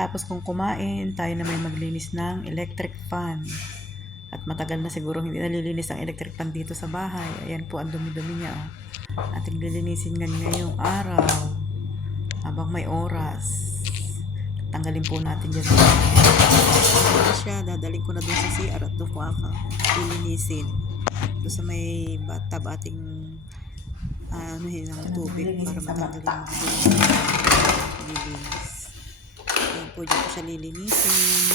Pagkatapos kong kumain, tayo na may maglinis ng electric fan. At matagal na siguro hindi nalilinis ang electric fan dito sa bahay. Ayan po ang dumi-dumi niya. Ating lilinisin ngayong araw. Habang may oras. Tanggalin po natin dyan. Ito siya, dadaling ko na dun sa CR at doon ko lilinisin. Doon sa may bathtub ating anuhin ng tubig para matanggalin ang lilinis. Ayan po, dyan ko siya lilinisin.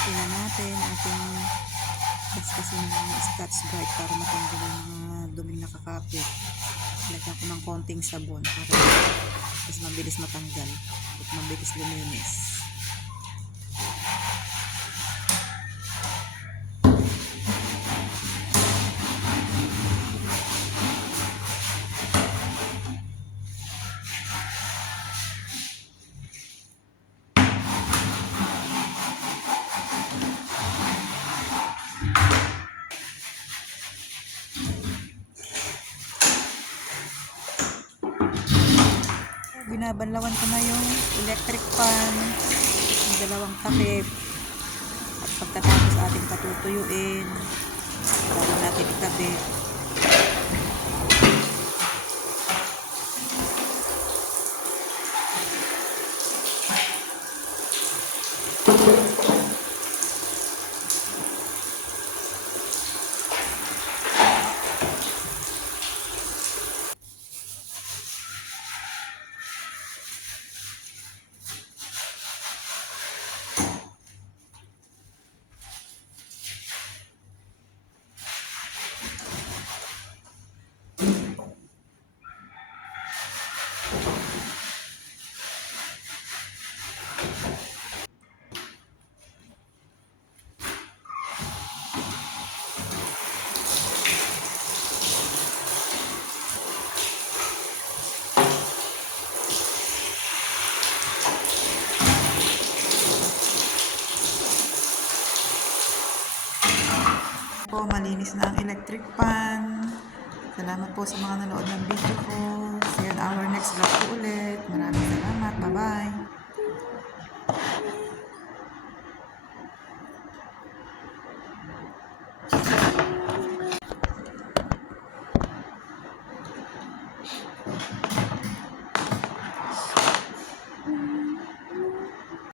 Tingnan natin ating kasi ng Scotch Brite para matanggal yung mga duming nakakapit. Lagyan ko ng konting sabon para mas mabilis matanggal at mabilis luminis. Binabanlawan ko na yung electric fan, yung dalawang takip, at pagkatapos ating patutuyuin bago natin ikabit. Po, malinis na ang electric fan. Salamat po sa mga nanood ng video ko. See you on our next vlog.